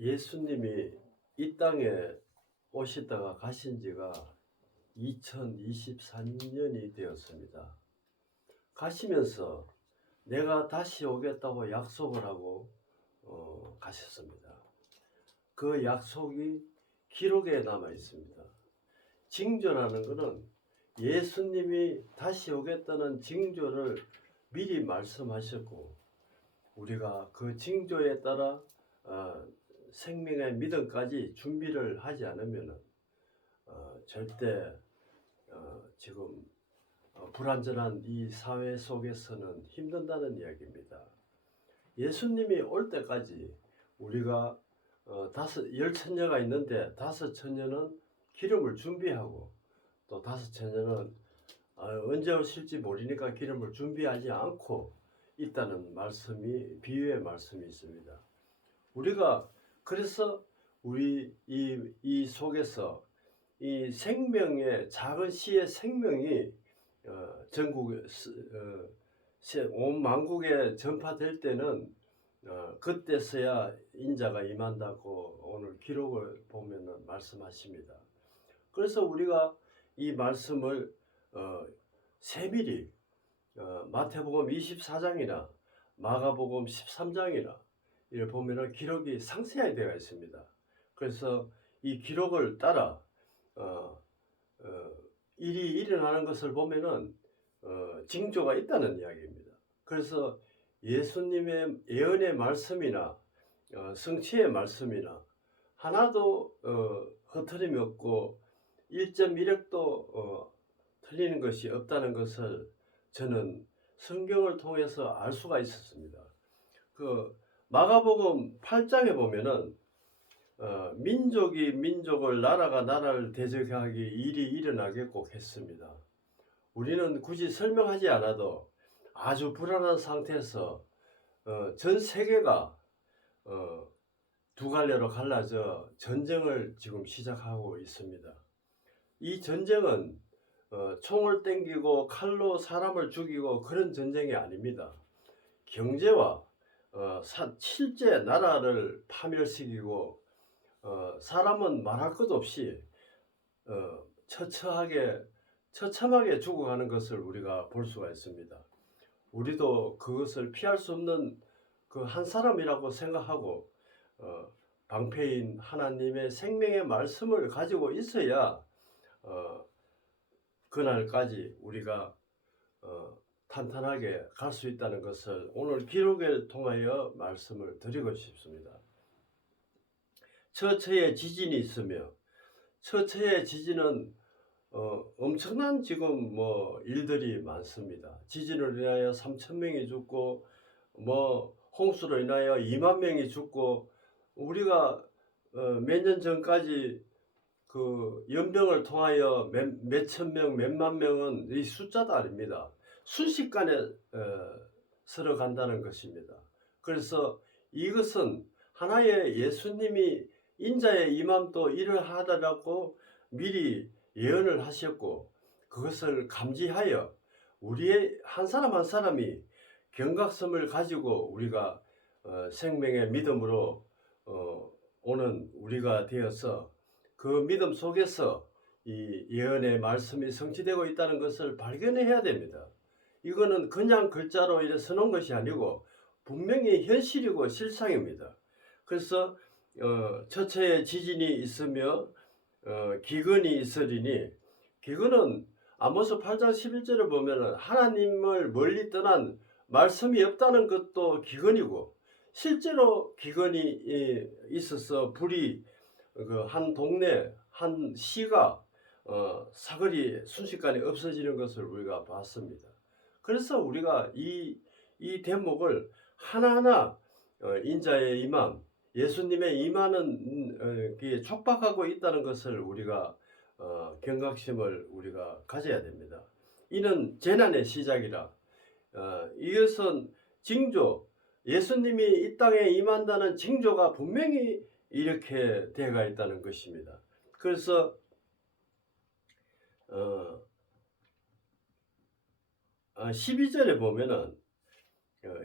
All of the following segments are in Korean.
예수님이 이 땅에 오시다가 가신 지가 2024년이 되었습니다. 가시면서 내가 다시 오겠다고 약속을 하고 가셨습니다. 그 약속이 기록에 남아 있습니다. 징조라는 것은 예수님이 다시 오겠다는 징조를 미리 말씀하셨고, 우리가 그 징조에 따라 생명의 믿음까지 준비를 하지 않으면 절대 지금 불완전한 이 사회 속에서는 힘든다는 이야기입니다. 예수님이 올 때까지 우리가 열 처녀가 있는데 5처녀는 기름을 준비하고, 또 5처녀는 언제 오실지 모르니까 기름을 준비하지 않고 있다는 말씀이, 비유의 말씀이 있습니다. 우리가 그래서 우리 이 속에서 이 생명의, 작은 씨의 생명이 전국 온 만국에 전파될 때는 그때서야 인자가 임한다고 오늘 기록을 보면 말씀하십니다. 그래서 우리가 이 말씀을 세밀히 마태복음 24장이나 마가복음 13장이나 이를 보면은 기록이 상세하게 되어 있습니다. 그래서 이 기록을 따라 일이 일어나는 것을 보면은 징조가 있다는 이야기입니다. 그래서 예수님의 예언의 말씀이나 성취의 말씀이나 하나도 흐트림이 없고 1.1획도 틀리는 것이 없다는 것을 저는 성경을 통해서 알 수가 있었습니다. 그 마가복음 8장에 보면은 민족이 민족을, 나라가 나라를 대적하기 일이 일어나게 꼭 했습니다. 우리는 굳이 설명하지 않아도 아주 불안한 상태에서 전 세계가 두 갈래로 갈라져 전쟁을 지금 시작하고 있습니다. 이 전쟁은 총을 땡기고 칼로 사람을 죽이고 그런 전쟁이 아닙니다. 경제와 실제 나라를 파멸시키고 사람은 말할 것 없이 처참하게 죽어가는 것을 우리가 볼 수가 있습니다. 우리도 그것을 피할 수 없는 그 한 사람이라고 생각하고 방패인 하나님의 생명의 말씀을 가지고 있어야 그날까지 우리가 탄탄하게 갈 수 있다는 것을 오늘 기록을 통하여 말씀을 드리고 싶습니다. 처처에 지진이 있으며, 처처의 지진은 엄청난 지금 일들이 많습니다. 지진으로 인하여 3,000명이 죽고, 홍수로 인하여 2만 명이 죽고, 우리가 몇 년 전까지 그 연병을 통하여 몇천 명, 몇만 명은 이 숫자도 아닙니다. 순식간에 쓸어간다는 것입니다. 그래서 이것은 하나의 예수님이 인자의 임함도 이러하다라고 미리 예언을 하셨고, 그것을 감지하여 우리의 한 사람 한 사람이 경각심을 가지고 우리가 생명의 믿음으로 오는 우리가 되어서 그 믿음 속에서 이 예언의 말씀이 성취되고 있다는 것을 발견해야 됩니다. 이거는 그냥 글자로 이렇게 써놓은 것이 아니고 분명히 현실이고 실상입니다. 그래서 처처에 지진이 있으며 기근이 있으리니, 기근은 아모스 8장 11절을 보면 하나님을 멀리 떠난 말씀이 없다는 것도 기근이고, 실제로 기근이 있어서 불이 한 동네, 한 시가 사거리 순식간에 없어지는 것을 우리가 봤습니다. 그래서 우리가 이 대목을 하나하나 인자의 임함, 예수님의 임하는 촉박하고 있다는 것을 우리가 경각심을 우리가 가져야 됩니다. 이는 재난의 시작이라, 이것은 징조, 예수님이 이 땅에 임한다는 징조가 분명히 이렇게 되어가 있다는 것입니다. 그래서 12절에 보면은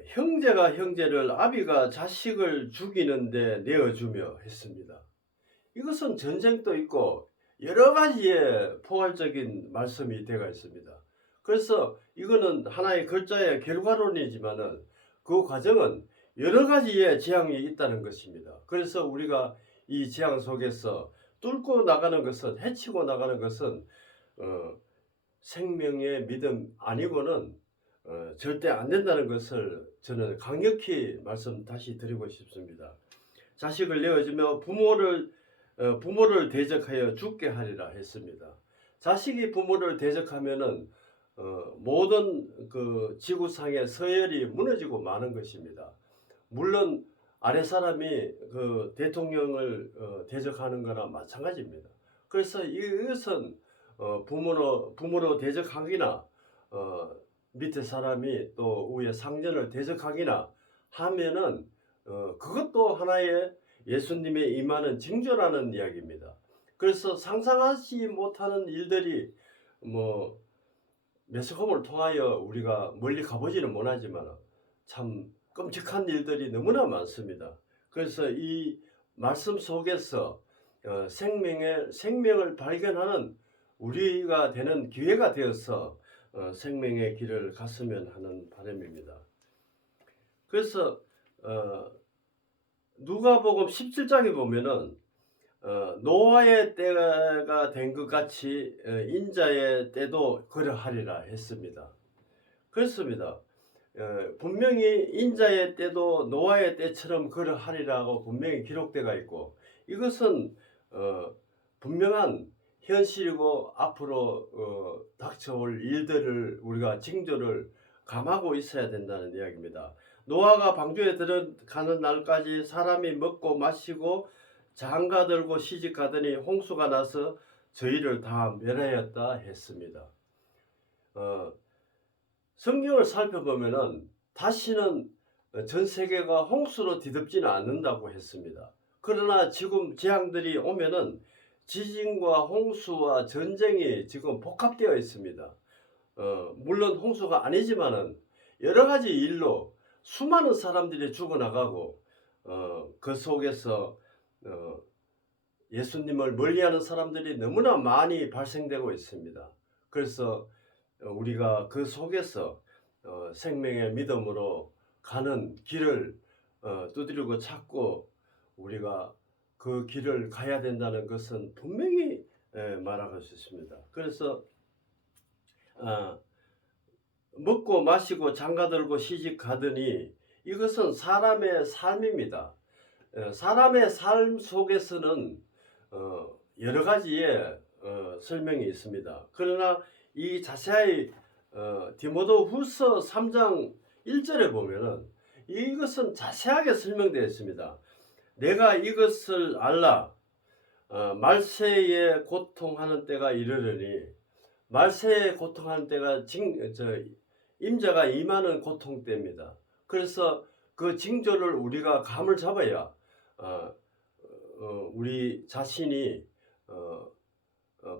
형제가 형제를 아비가 자식을 죽이는데 내어주며 했습니다. 이것은 전쟁도 있고 여러 가지의 포괄적인 말씀이 되어 있습니다. 그래서 이거는 하나의 글자의 결과론이지만은 그 과정은 여러 가지의 재앙이 있다는 것입니다. 그래서 우리가 이 재앙 속에서 뚫고 나가는 것은, 헤치고 나가는 것은 생명의 믿음 아니고는 절대 안 된다는 것을 저는 강력히 말씀 다시 드리고 싶습니다. 자식을 내어주며 부모를 대적하여 죽게 하리라 했습니다. 자식이 부모를 대적하면은 모든 그 지구상의 서열이 무너지고 마는 것입니다. 물론 아래 사람이 그 대통령을 대적하는 거나 마찬가지입니다. 그래서 이것은 부모로 대적하기나 밑에 사람이 또 위에 상전을 대적하기나 하면은 그것도 하나의 예수님의 임하는 징조라는 이야기입니다. 그래서 상상하지 못하는 일들이 뭐 매스컴을 통하여 우리가 멀리 가보지는 못하지만 참 끔찍한 일들이 너무나 많습니다. 그래서 이 말씀 속에서 생명을 발견하는 우리가 되는 기회가 되어서 생명의 길을 갔으면 하는 바람입니다. 그래서 누가복음 17장에 보면은 노아의 때가 된 것 같이 인자의 때도 그러하리라 했습니다. 그렇습니다. 분명히 인자의 때도 노아의 때처럼 그러하리라고 분명히 기록되어 있고, 이것은 분명한 현실이고 앞으로 닥쳐올 일들을 우리가 징조를 감하고 있어야 된다는 이야기입니다. 노아가 방주에 들어가는 날까지 사람이 먹고 마시고 장가들고 시집가더니 홍수가 나서 저희를 다 멸하였다 했습니다. 성경을 살펴보면은 다시는 전 세계가 홍수로 뒤덮지는 않는다고 했습니다. 그러나 지금 재앙들이 오면은 지진과 홍수와 전쟁이 지금 복합되어 있습니다. 물론 홍수가 아니지만은 여러 가지 일로 수많은 사람들이 죽어나가고 그 속에서 예수님을 멀리하는 사람들이 너무나 많이 발생되고 있습니다. 그래서 우리가 그 속에서 생명의 믿음으로 가는 길을 두드리고 찾고 우리가 그 길을 가야 된다는 것은 분명히 말하고 있습니다. 그래서 먹고 마시고 장가들고 시집 가더니 이것은 사람의 삶입니다. 사람의 삶 속에서는 여러 가지의 설명이 있습니다. 그러나 이 자세히 디모데 후서 3장 1절에 보면은 이것은 자세하게 설명되어 있습니다. 내가 이것을 알라. 말세에 고통하는 때가 이르르니, 말세에 고통하는 때가 임자가 임하는 고통 때입니다. 그래서 그 징조를 우리가 감을 잡아야 우리 자신이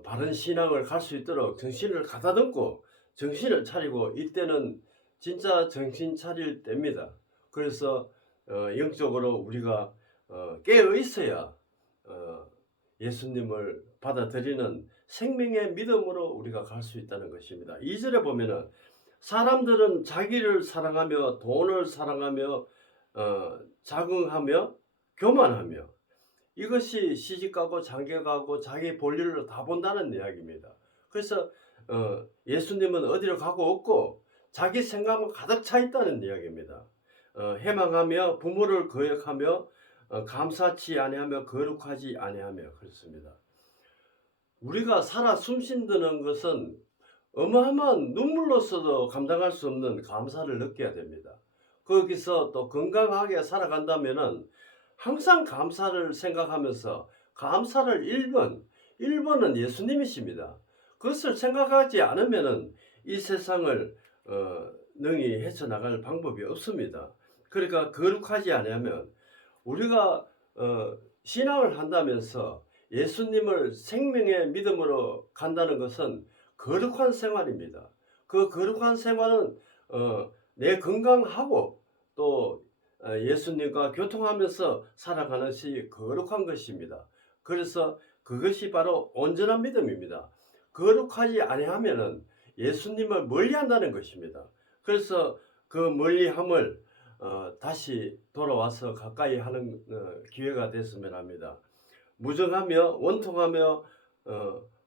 바른 신앙을 갈 수 있도록 정신을 가다듬고 정신을 차리고, 이때는 진짜 정신 차릴 때입니다. 그래서 영적으로 우리가 깨어 있어야 예수님을 받아들이는 생명의 믿음으로 우리가 갈 수 있다는 것입니다. 2절에 보면은 사람들은 자기를 사랑하며 돈을 사랑하며 자긍하며 교만하며, 이것이 시집가고 장가가고 자기 볼일을 다 본다는 이야기입니다. 그래서 예수님은 어디로 가고 없고 자기 생각만 가득 차 있다는 이야기입니다. 해망하며 부모를 거역하며 감사치 아니하며 거룩하지 아니하며 그렇습니다. 우리가 살아 숨쉰다는 것은 어마어마한 눈물로서도 감당할 수 없는 감사를 느껴야 됩니다. 거기서 또 건강하게 살아간다면은 항상 감사를 생각하면서, 감사를 1번은 예수님이십니다. 그것을 생각하지 않으면은 이 세상을 능히 헤쳐나갈 방법이 없습니다. 그러니까 거룩하지 않으면 우리가 신앙을 한다면서 예수님을 생명의 믿음으로 간다는 것은 거룩한 생활입니다. 그 거룩한 생활은 내 건강하고 또 예수님과 교통하면서 살아가는 것이 거룩한 것입니다. 그래서 그것이 바로 온전한 믿음입니다. 거룩하지 아니하면은 예수님을 멀리한다는 것입니다. 그래서 그 멀리함을 다시 돌아와서 가까이 하는 기회가 됐으면 합니다. 무정하며 원통하며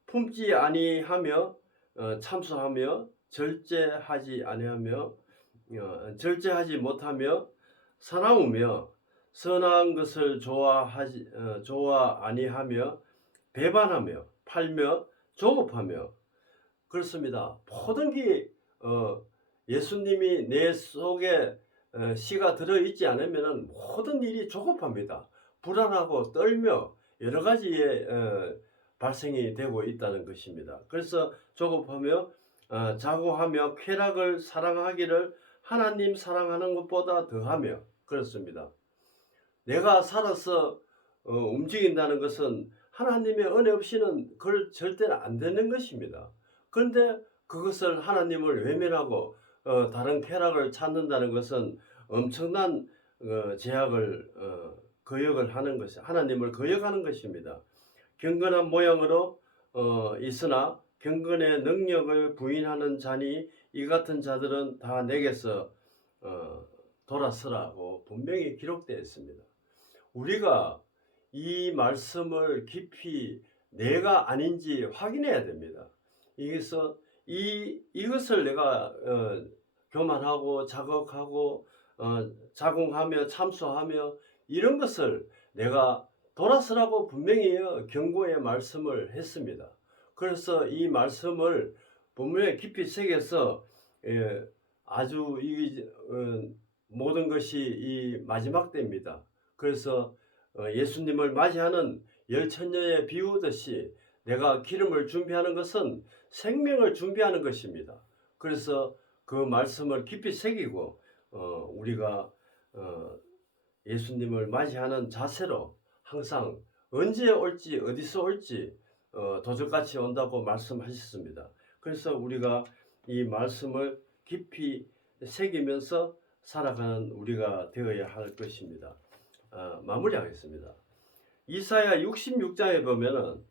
품지 아니하며 참소하며 절제하지 아니하며 절제하지 못하며 사나우며 선한 것을 좋아 아니하며 배반하며 팔며 조급하며 그렇습니다. 모든 게 예수님이 내 속에 씨가 들어있지 않으면 모든 일이 조급합니다. 불안하고 떨며 여러 가지의 발생이 되고 있다는 것입니다. 그래서 조급하며 자고하며 쾌락을 사랑하기를 하나님 사랑하는 것보다 더하며 그렇습니다. 내가 살아서 움직인다는 것은 하나님의 은혜 없이는 그걸 절대로 안 되는 것입니다. 그런데 그것을 하나님을 외면하고 다른 쾌락을 찾는다는 것은 엄청난 제약을 거역을 하는 것이 하나님을 거역하는 것입니다. 경건한 모양으로 있으나 경건의 능력을 부인하는 자니 이 같은 자들은 다 내게서 돌아서라고 분명히 기록되어 있습니다. 우리가 이 말씀을 깊이 내가 아닌지 확인해야 됩니다. 이것을 내가 교만하고 자극하고 자궁하며 참소하며 이런 것을 내가 돌아서라고 분명히 경고의 말씀을 했습니다. 그래서 이 말씀을 분명히 깊이 새겨서 아주 모든 것이 이 마지막 때입니다. 그래서 예수님을 맞이하는 열천녀에 비우듯이 내가 기름을 준비하는 것은 생명을 준비하는 것입니다. 그래서 그 말씀을 깊이 새기고 우리가 예수님을 맞이하는 자세로 항상 언제 올지 어디서 올지 도적같이 온다고 말씀하셨습니다. 그래서 우리가 이 말씀을 깊이 새기면서 살아가는 우리가 되어야 할 것입니다. 마무리하겠습니다. 이사야 66장에 보면은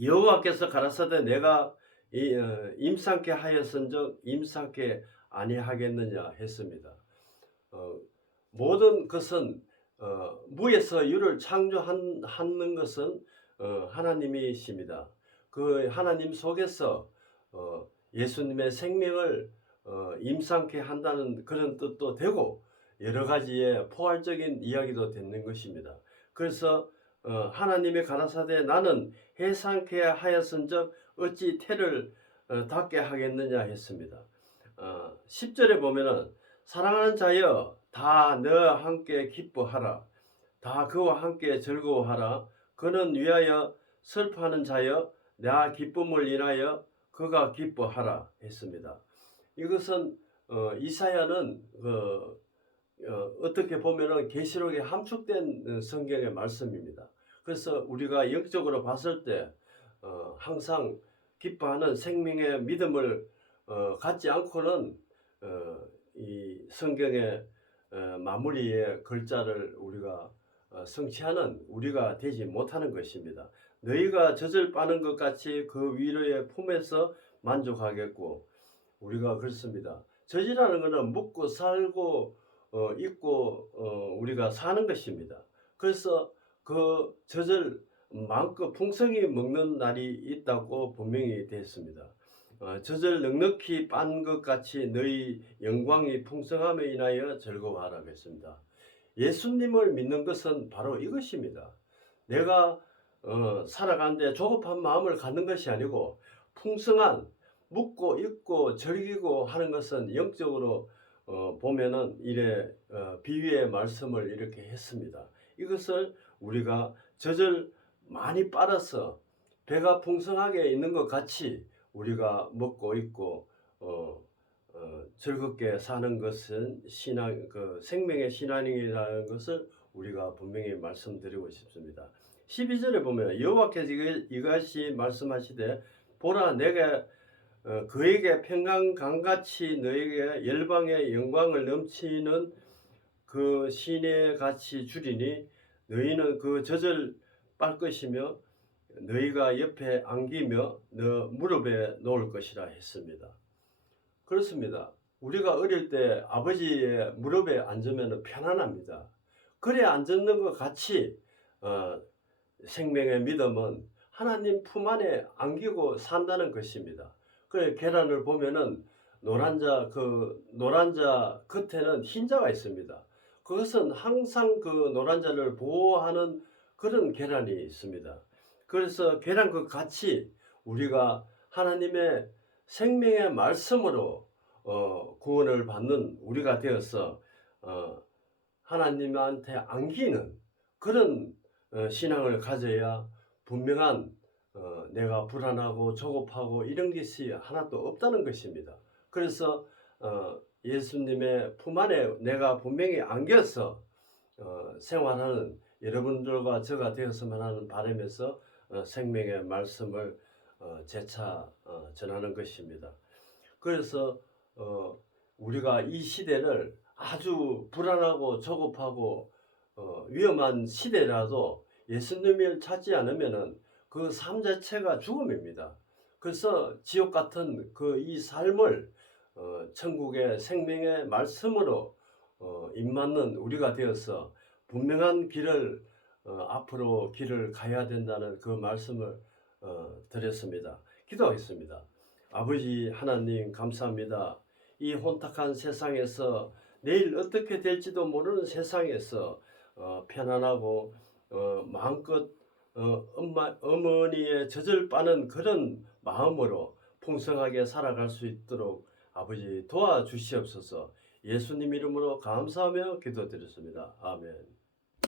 여호와께서 가라사대 내가 임상케 하였은즉 임상케 아니하겠느냐 했습니다. 모든 것은 무에서 유를 창조하는 것은 하나님이십니다. 그 하나님 속에서 예수님의 생명을 임상케 한다는 그런 뜻도 되고 여러 가지의 포괄적인 이야기도 되는 것입니다. 그래서 하나님의 가라사대 나는 해상케 하였은즉 어찌 태를 닿게 하겠느냐 했습니다. 10절에 보면은 사랑하는 자여 다 너와 함께 기뻐하라. 다 그와 함께 즐거워하라. 그는 위하여 슬퍼하는 자여 나 기쁨을 인하여 그가 기뻐하라 했습니다. 이것은 이사야는 어떻게 보면은 계시록에 함축된 성경의 말씀입니다. 그래서 우리가 영적으로 봤을 때 항상 기뻐하는 생명의 믿음을 갖지 않고는 이 성경의 마무리의 글자를 우리가 성취하는 우리가 되지 못하는 것입니다. 너희가 젖을 빠는 것 같이 그 위로의 품에서 만족하겠고 우리가 그렇습니다. 젖이라는 것은 묵고 살고 있고 우리가 사는 것입니다. 그래서 그 젖을 마음껏 풍성히 먹는 날이 있다고 분명히 되어 있습니다. 젖을 넉넉히 빤 것 같이 너희 영광이 풍성함에 인하여 즐거워하라고 했습니다. 예수님을 믿는 것은 바로 이것입니다. 내가 살아가는데 조급한 마음을 갖는 것이 아니고 풍성한 묵고 있고 즐기고 하는 것은 영적으로 보면은 이래 비유의 말씀을 이렇게 했습니다. 이것을 우리가 젖을 많이 빨아서 배가 풍성하게 있는 것 같이 우리가 먹고 있고 즐겁게 사는 것은 신앙, 생명의 신앙이라는 것을 우리가 분명히 말씀드리고 싶습니다. 12절에 보면 여호와께서 이것이 말씀하시되 보라 내가 그에게 평강같이 너에게 열방의 영광을 넘치는 그 시내 같이 주리니 너희는 그 젖을 빨 것이며 너희가 옆에 안기며 너 무릎에 놓을 것이라 했습니다. 그렇습니다. 우리가 어릴 때 아버지의 무릎에 앉으면 편안합니다. 그래 앉는 것 같이 생명의 믿음은 하나님 품 안에 안기고 산다는 것입니다. 그래 계란을 보면은 노란 자 겉에는 흰 자가 있습니다. 그것은 항상 그 노란 자를 보호하는 그런 계란이 있습니다. 그래서 계란 그 같이 우리가 하나님의 생명의 말씀으로 구원을 받는 우리가 되어서 하나님한테 안기는 그런 신앙을 가져야 분명한 내가 불안하고 조급하고 이런 것이 하나도 없다는 것입니다. 그래서 예수님의 품 안에 내가 분명히 안겨서 생활하는 여러분들과 저가 되었으면 하는 바람에서 생명의 말씀을 재차 전하는 것입니다. 그래서 우리가 이 시대를 아주 불안하고 조급하고 위험한 시대라도 예수님을 찾지 않으면은 그 삶 자체가 죽음입니다. 그래서 지옥 같은 그 이 삶을 천국의 생명의 말씀으로 입맞는 우리가 되어서 분명한 길을 앞으로 길을 가야 된다는 그 말씀을 드렸습니다. 기도하겠습니다. 아버지 하나님 감사합니다. 이 혼탁한 세상에서 내일 어떻게 될지도 모르는 세상에서 편안하고 마음껏 어머니의 젖을 빠는 그런 마음으로 풍성하게 살아갈 수 있도록 아버지 도와주시옵소서. 예수님 이름으로 감사하며 기도드렸습니다. 아멘.